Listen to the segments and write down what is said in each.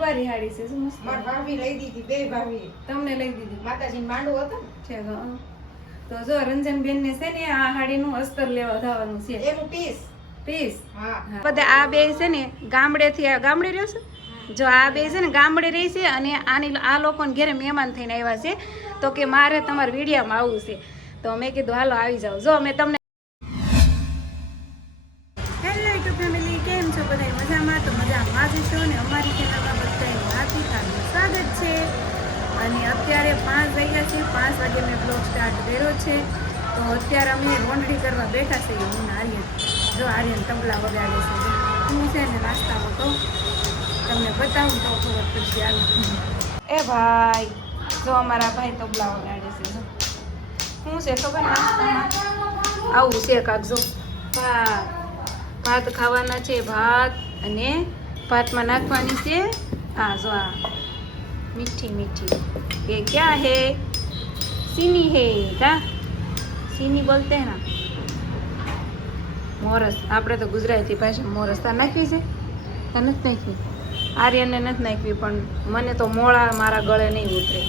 દરબારી હાડી છે શું મસ્ત. માર ભાભી લઈ દીધી, બે ભાભી તમને લઈ દીધી માતાજીને માંડવો હતો છે તો જો રંજનબેન ને છે ને આ હાડીનું અસ્તર લેવા જવાનું છે. એનું પીસ પીસ હા બધા આ બે છે ને ગામડેથી આ ગામડે રહ્યો છે. જો આ બે છે ને ગામડે રહી છે અને આ લોકોને ઘરે મહેમાન થઈને આવ્યા છે તો કે મારે તમારા વિડીયામાં આવવું છે તો મેં કીધું હાલો આવી જાઓ. જો મેં તમને હેલો યુટ્યુબ ફેમિલી, કેમ છો બધા? મજામાં? તો મજામાં જ છો ને. અમારી ચેનલમાં બધાનું હાર્દિક સ્વાગત છે. અને અત્યારે 5 વાગ્યા છે. 5 વાગે મેં બ્લોગ સ્ટાર્ટ કર્યો છે. તો અત્યારે અમે રોંઢડી કરવા બેઠા છીએ હું ને આર્યન. જો આર્યન તબલા વગાડે છે. હું છે ને નાસ્તામાં કહું તમને બતાવું તો ખબર પડશે. હાલ એ ભાઈ, જો અમારા ભાઈ તબલા વગાડે છે. જો શું છે ખબર? નાસ્તામાં આવું છે કાક. જો ભાત ખાવાના છે. ભાત અને ભાતમાં નાખવાની છે હા જો આ મીઠી મીઠી ये क्या है? सीनी है क्या? सीनी बोलते हैं ना. મોરસ આપણે તો ગુજરાતી ભાષામાં મોરસ તા નાખવી છે. તા નથી નાખવી. આર્યને નથી નાખવી પણ મને તો મોળા મારા ગળે નહીં ઉતરે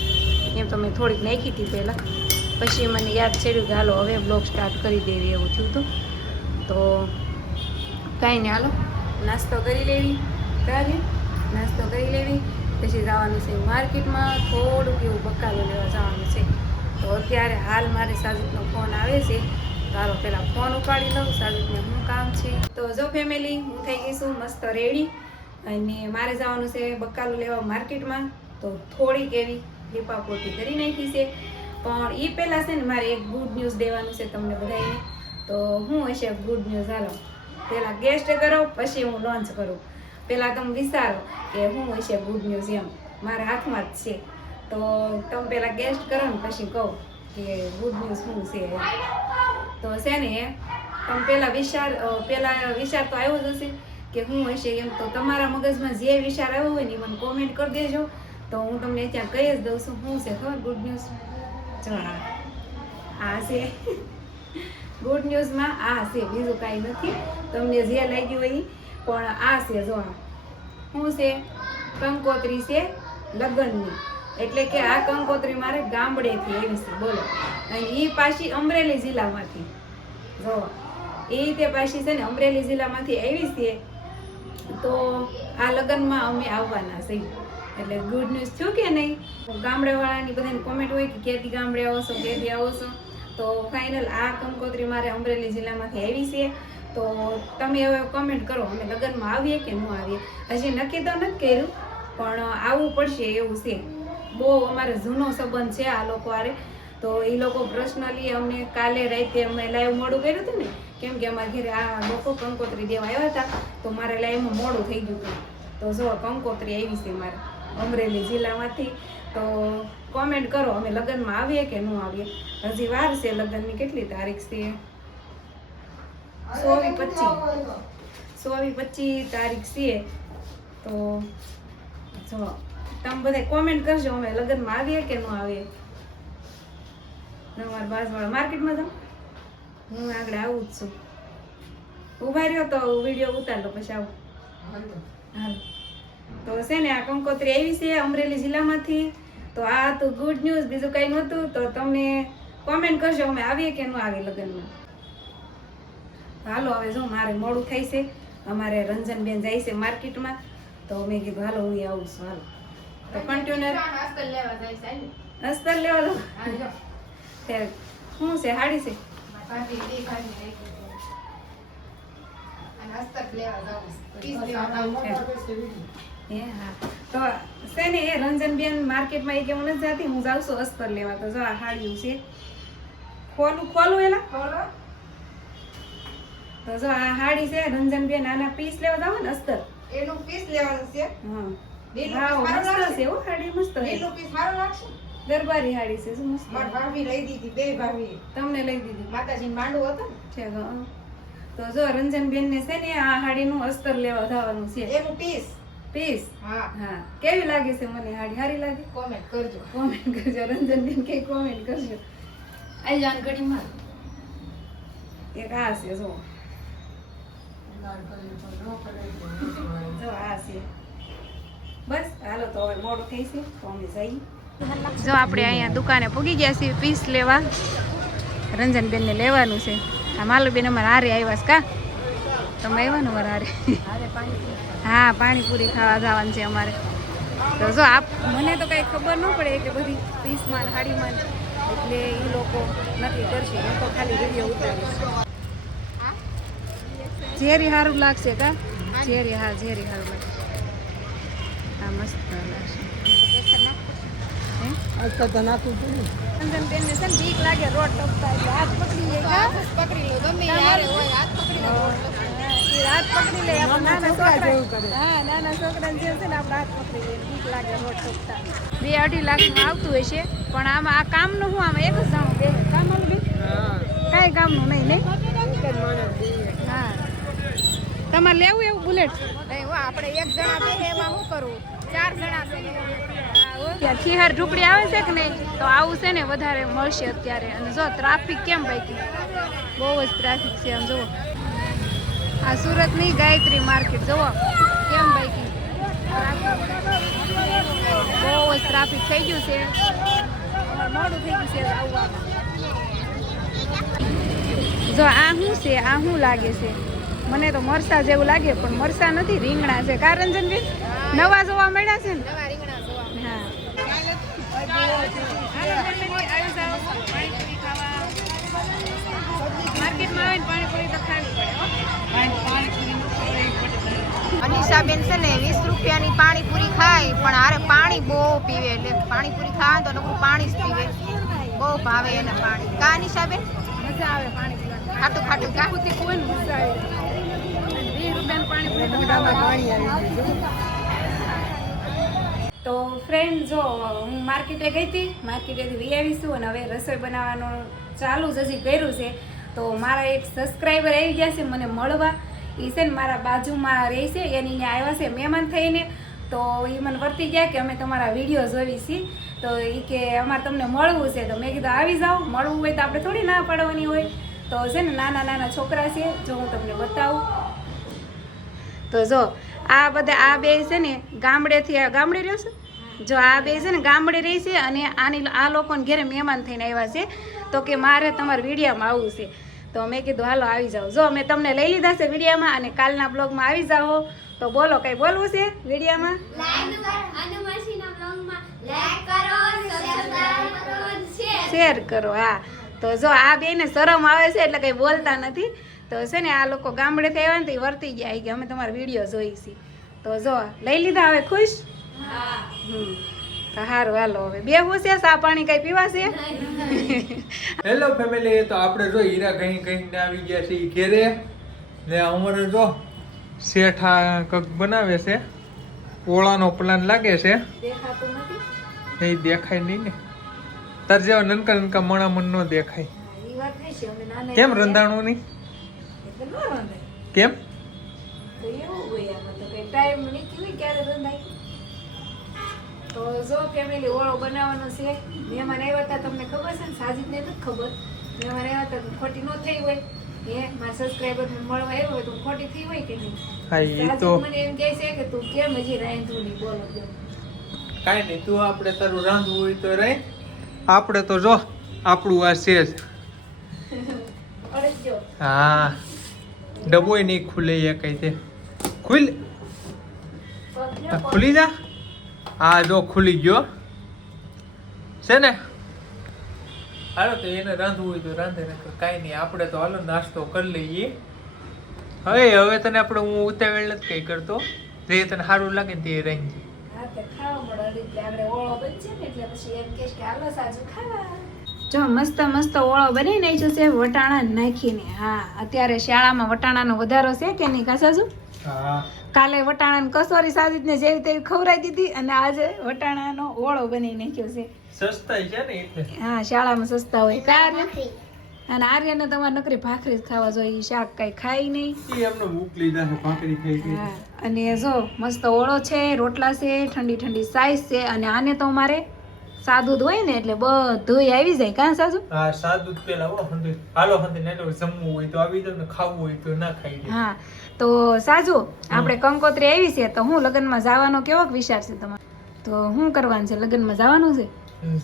એમ તો મેં થોડીક નાખી હતી પહેલાં. પછી મને યાદ ચડ્યું કે હાલો હવે બ્લોગ સ્ટાર્ટ કરી દેવી એવું થયું હતું. તો કાંઈ નહીં, હાલો નાસ્તો કરી લેવી. નાસ્તો કરી લેવી પછી જવાનું છે માર્કેટમાં. થોડુંક એવું બકાલો લેવા જવાનું છે. તો અત્યારે હાલ મારે સાજિદનો ફોન આવે છે. ચાલો પહેલાં ફોન ઉપાડી લઉં. સાજિદને શું કામ છે. તો જો ફેમિલી, હું થઈ ગઈ છું મસ્ત રેડી અને મારે જવાનું છે બકાલો લેવા માર્કેટમાં. તો થોડીક એવી લીપાપોતી કરી નાખી છે. પણ એ પહેલાં છે ને મારે એક ગુડ ન્યૂઝ દેવાનું છે તમને બધાને. તો શું હશે ગુડ ન્યૂઝ? હાલો પહેલાં ગેસ્ટ કરો પછી હું લોન્ચ કરું. પહેલાં તમે વિચારો કે શું હશે ગુડ ન્યૂઝ એમ. મારા હાથમાં જ છે. તો તમે પહેલાં ગેસ્ટ કરો ને પછી કહો કે ગુડ ન્યૂઝ શું છે. તો છે ને તમે પહેલાં વિચાર તો આવ્યો જ હશે કે શું હશે એમ. તો તમારા મગજમાં જે વિચાર આવ્યો હોય ને મને કોમેન્ટ કરી દેજો. તો હું તમને ત્યાં કહી જ દઉં છું શું છે ખબર ગુડ ન્યૂઝ. જો આ છે ગુડ ન્યૂઝમાં આ છે, બીજું કાંઈ નથી. તમને જે લાગ્યું હોય પણ આ છે. જો શું છે? કંકોત્રી છે લગ્નની. એટલે કે આ કંકોત્રી મારે ગામડેથી આવી છે બોલો. અને એ પાછી અમરેલી જિલ્લામાંથી. જો એ તે પાછી છે ને અમરેલી જિલ્લામાંથી આવી છે. તો આ લગ્નમાં અમે આવવાના છે. એટલે ગુડ ન્યૂઝ થયું કે નહીં? ગામડેવાળાની બધાની કોમેન્ટ હોય કે ક્યાંથી ગામડે આવો છો, ક્યાંથી આવો છો. તો ફાઇનલ આ કંકોત્રી મારે અમરેલી જિલ્લામાંથી આવી છે. તો તમે હવે કમેન્ટ કરો અમે લગ્નમાં આવીએ કે ન આવીએ. હજી નક્કી તો નથી કર્યું પણ આવવું પડશે એવું છે. બહુ અમારે જૂનો સંબંધ છે આ લોકો હારે. તો એ લોકો પર્સનલી અમને કાલે રાતે અમે લાઈવ મોડું કર્યું હતું ને, કેમ કે અમારા ઘરે આ લોકો કંકોત્રી દેવા આવ્યા હતા. તો મારે લાઈવમાં મોડું થઈ ગયું હતું. તો જો કંકોત્રી આવી છે મારે અમરેલી જિલ્લામાંથી. તો કોમેન્ટ કરો અમે લગ્નમાં આવીએ કે ન આવીએ. હજી વાર છે લગ્નની. કેટલી તારીખ છે? 24-25 તારીખ છે. તો જો તમે બધા કોમેન્ટ કરજો અમે લગ્નમાં આવીએ કે ન આવીએ. તમારા બાજુવાળા માર્કેટમાં જાઉં, હું આગળ આવું જ છું. ઉભા રહ્યો તો વિડીયો ઉતાર લો પછી આવું. હાલ તો છે ને આ કંકોત્રી આવી છે અમરેલી જિલ્લામાંથી. તો આ તો ગુડ ન્યૂઝ, બીજું કંઈ નહોતું. તો તમને કોમેન્ટ કરજો અમે આવીએ કે ન આવીએ લગ્નમાં. હાલો હવે જો મારે મોડું થાય છે. અમારે રંજનબેન જાય છે માર્કેટમાં. તો મેં કીધું હાલો હું આવું છું. હાલો તો કન્ટિન્યુઅર અસ્તર લેવા જાઉં. શું છે? હાડી છે. હા તો છે ને એ રંજનબેન માર્કેટમાં એ કે હું નથી જતી, હું જાઉં છું અસ્તર લેવા. તો જો આ હાડિયું છે. ખોલું એલા ખોલો. તો જો આ હાડી છે રંજનબેન. આના પીસ લેવા જાવ ને અસ્તર. એનું પીસ લેવાનું છે. હા મસ્ત છે હો હાડી. મસ્ત છે. પીસ મારો લાગશે. દરબારી હાડી છે. શું મસ્ત. માર ભાભી લઈ દીધી, બે ભાભી તમને લઈ દીધી માતાજીને માંડવો હતો છે. તો જો રંજનબેન ને છે ને આ હાડીનું અસ્તર લેવા જવાનું છે. એનું પીસ હા. કેવી લાગે છે મને હાડી? સારી લાગે? કોમેન્ટ કરજો. રંજનબેન કે કોમેન્ટ કરજો. આઈ જાન ઘડીમાં એક આ છે. જો આ છે બસ તો હવે મોડું થઈ છે તો અમે જઈએ. જો આપણે અહીંયા દુકાને પૂગી ગયા છીએ પીસ લેવા. રંજનબેનને લેવાનું છે. આ માલુબેન અમારા હારે આવ્યા છે કા? તમે આવ્યા ને અમારા હારે? હા, પાણીપુરી ખાવા જવાનું છે અમારે. તો જો મને તો કઈ ખબર ન પડે કે બધી પીસમાં હાડીમાં એટલે એ લોકો નક્કી કરશે. હું તો ખાલી વિડીયો ઉતારીશ. ઝેરી સારું લાગશે કા? ઝેરી હા, ઝેરી સારું લાગશે. હા, મસ્ત લાગશે. રંજનબેનને છે ને બીક લાગે રોડ ટપતા એટલે હાથ પકડી લે કા? પકડી લો ગમે યારે હોય હાથ પકડી લો એ હાથ પકડી લે. આપણે નાના છોકરા, હા, નાના છોકરાને જેમ છે ને આપણે હાથ પકડી લે. બીક લાગે રોડ ટપતા. 2-2.5 લાખમાં આવતું હશે પણ આમાં આ કામનું શું? આમાં એક જ જાણું બે કામ આલું બે કાંઈ કામનું નહીં નહીં. હા, તમારે લેવું એવું બુલેટ? આપણે એક જણા બે એમાં શું કરવું? 4 જણા છે. ત્યાં ખીહર ઢુકડી આવે છે કે નહીં તો આવું છે ને વધારે મળશે અત્યારે. અને જો ટ્રાફિક કેમ બાકી બહુ જ ટ્રાફિક છે. આમ જુઓ આ સુરતની ગાયત્રી માર્કેટ જુઓ કેમ બાકી બહુ જ ટ્રાફિક થઈ ગયું છે. મોડું થઈ ગયું છે આવવામાં. જો આ શું છે? આ શું લાગે છે? મને તો મરસા જેવું લાગે પણ મરસા નથી, રીંગણા છે. કા રંજનબેન? નવા જોવા મળ્યા છે ને? નવા રીંગણા જોવા. હા, માર્કેટમાં આવીને પાણીપુરી તો ખાવી પડે. અનિશાબેન છે ને 20 રૂપિયાની પાણીપુરી ખાય પણ હારે પાણી બહુ પીવે. એટલે પાણીપુરી ખાય તો નકરું પાણી જ પીવે. બહુ ભાવે એને પાણી. કા અનિશાબેન? મજા આવે પાણી પીવાની. ખાટું ખાટું કા? ખાટું કોઈ મજા આવે. 20 રૂપિયાનું પાણીપુરી તો તો ફ્રેન્ડ જો હું માર્કેટે ગઈ હતી, માર્કેટેથી વી આવીશું અને હવે રસોઈ બનાવવાનું ચાલુ જ હજી કર્યું છે. તો મારા એક સબસ્ક્રાઈબર આવી ગયા છે મને મળવા. એ છે ને મારા બાજુમાં રહે છે, એની ત્યાં આવ્યા છે મહેમાન થઈને. તો એ મને વર્તી ગયા કે અમે તમારા વિડીયો જોઈ છીએ તો એ કે અમારે તમને મળવું છે. તો મેં કીધું આવી જાઓ, મળવું હોય તો આપણે થોડી ના પાડવાની હોય. તો છે ને નાના નાના છોકરા છે જો હું તમને બતાવું. તો જો આ બધા આ બે છે ને ગામડેથી ગામડે રહ્યો છે. જો આ બે છે ને ગામડે રહી છે અને આ લોકોને ઘરે મહેમાન થઈને આવ્યા છે. તો કે મારે તમારા વિડીયામાં આવવું છે. તો મેં કીધું હાલો આવી જાઓ. જો મેં તમને લઈ લીધા છે વિડીયામાં અને કાલના બ્લોગમાં આવી જાઓ. તો બોલો કઈ બોલવું છે વિડીયામાં? શેર કરો. હા, તો જો આ બેને શરમ આવે છે એટલે કઈ બોલતા નથી. તો છે ને આ લોકો ગામડેથી આવ્યા ને તો વર્તી ગયા કે અમે તમારા વિડીયો જોઈ છીએ. તો જો લઈ લીધા, હવે ખુશ? તો સારું હાલો હવે બેહવું છે. ચા પાણી કઈ પીવાશે? હેલો ફેમિલી, તો આપણે જો હીરા કहीं આવી ગયા છે ઘેરે ને અમારે જો શેઠા કક બનાવે છે. ઓળાનો પ્લાન લાગે છે. દેખાતું નથી. નહીં દેખાય નહીં ને. તાર જેવા નનકા નનકા મણામણ ન દેખાય. એ વાત નહીં છે. અમે નાના કેમ રંધાણું નહીં? એટલે ન રંધાય. કેમ? તો એવું હોય આમાં તો કઈ ટાઈમ નીકળી હોય ક્યારે રંધાય. તો જો ફેમિલી ઓળો બનાવવાનો છે. મહેમાન આવ્યા હતા તમને ખબર છે ને? સાજીદને નથી ખબર. મહેમાન આવ્યા હતા તો ખોટી ન થઈ હોય. મારા સબસ્ક્રાઈબર મને મળવા આવ્યો હોય તો ખોટી થઈ હોય કે નહીં? હા, એ તો મને એમ કહે છે કે તું કેમ હજી રાંધવું નહીં? બોલો કેમ? કાંઈ નહીં, તું આપણે તારું રાંધવું હોય તો રહી. આપણે તો જો આપણું આ છે જ. અડજો. હા, ડબ્બોય નહીં ખુલે એ કઈ તે ખુલ ખુલી જા. હા જો ખુલી ગયો છે ને. હાલો તો એને રાંધવું હોય તો રાંધે, ને કાંઈ નહીં. આપણે તો હાલો નાસ્તો કરી લઈએ. હવે તને આપણે હું ઉતાવળ નથી કઈ કરતો. જે તને સારું લાગે ને તે રાંધજે. હા, તો ખાવા મળે એટલે આપણે ઓળો બનશે ને એટલે પછી એમ કહેશ કે હાલો સાજુ ખાવા. જો મસ્ત મસ્ત ઓળો બની નાખ્યો છે વટાણા નાખીને. હા, અત્યારે શાળામાં વટાણાનો વધારો છે કે નહીં કાસાજુ? હા, કાલે વટાણાની કસોરી સાજીદને જેવી તેવી ખવડાવી દીધી અને આજે વટાણાનો ઓળો બની નાખ્યો છે. સસ્તા છે ને એટલે. હા, શાળામાં સસ્તા હોય. કાર્ય અને આર્યને તમારે નકરી ભાખરી જ ખાવા જોઈએ. શાક કઈ ખાય નહીં. એ એમને મોકલી દે ભાખરી ખાઈ ગઈ. હા, અને જો મસ્ત ઓળો છે, રોટલા છે, ઠંડી ઠંડી સાઈઝ છે. અને આને તો મારે સાદું જ હોય ને એટલે બધું આવી જાય. કાં સાજુ? હા, સાદું જ પેલા હો હંદે. હાલો હંદે ને જમવું હોય તો આવી જાવ ને ખાવું હોય તો ના ખાઈ જાય. હા, તો સાજુ આપણે કંકોત્રી આવી છે તો હું લગ્નમાં જવાનો કેવો વિચાર છે તમારો? તો શું કરવાનું છે? લગ્નમાં જવાનું છે?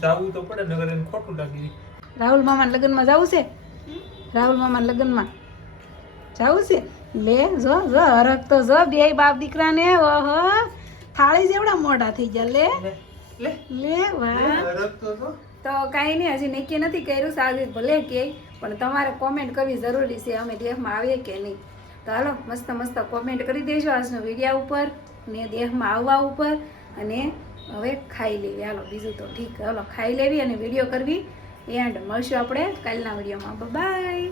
જાવું તો પડે, નગર એને ખોટું લાગી. રાહુલ મામાના લગ્નમાં જવું છે? રાહુલ મામાના લગ્નમાં જવું છે? લે જો જો હરખ તો જો બે બાપ દીકરાને, ઓહો થાળી જેવડા મોઢા થઈ ગયા. લે લે લે વાહ. રખતો તો તો કાંઈ નહીં, હજી નક્કી નથી કર્યું. સાજી ભલે કે, પણ તમારે કોમેન્ટ કરવી જરૂરી છે અમે દેહમાં આવીએ કે નહીં. તો હાલો મસ્ત મસ્ત કોમેન્ટ કરી દેજો આજનો વિડીયો ઉપર ને દેહમાં આવવા ઉપર. અને હવે ખાઈ લેવી. હાલો બીજું તો ઠીક, હાલો ખાઈ લેવી અને વિડીયો કરવી. એન્ડ મળશું આપણે કાલના વિડીયોમાં. બાય.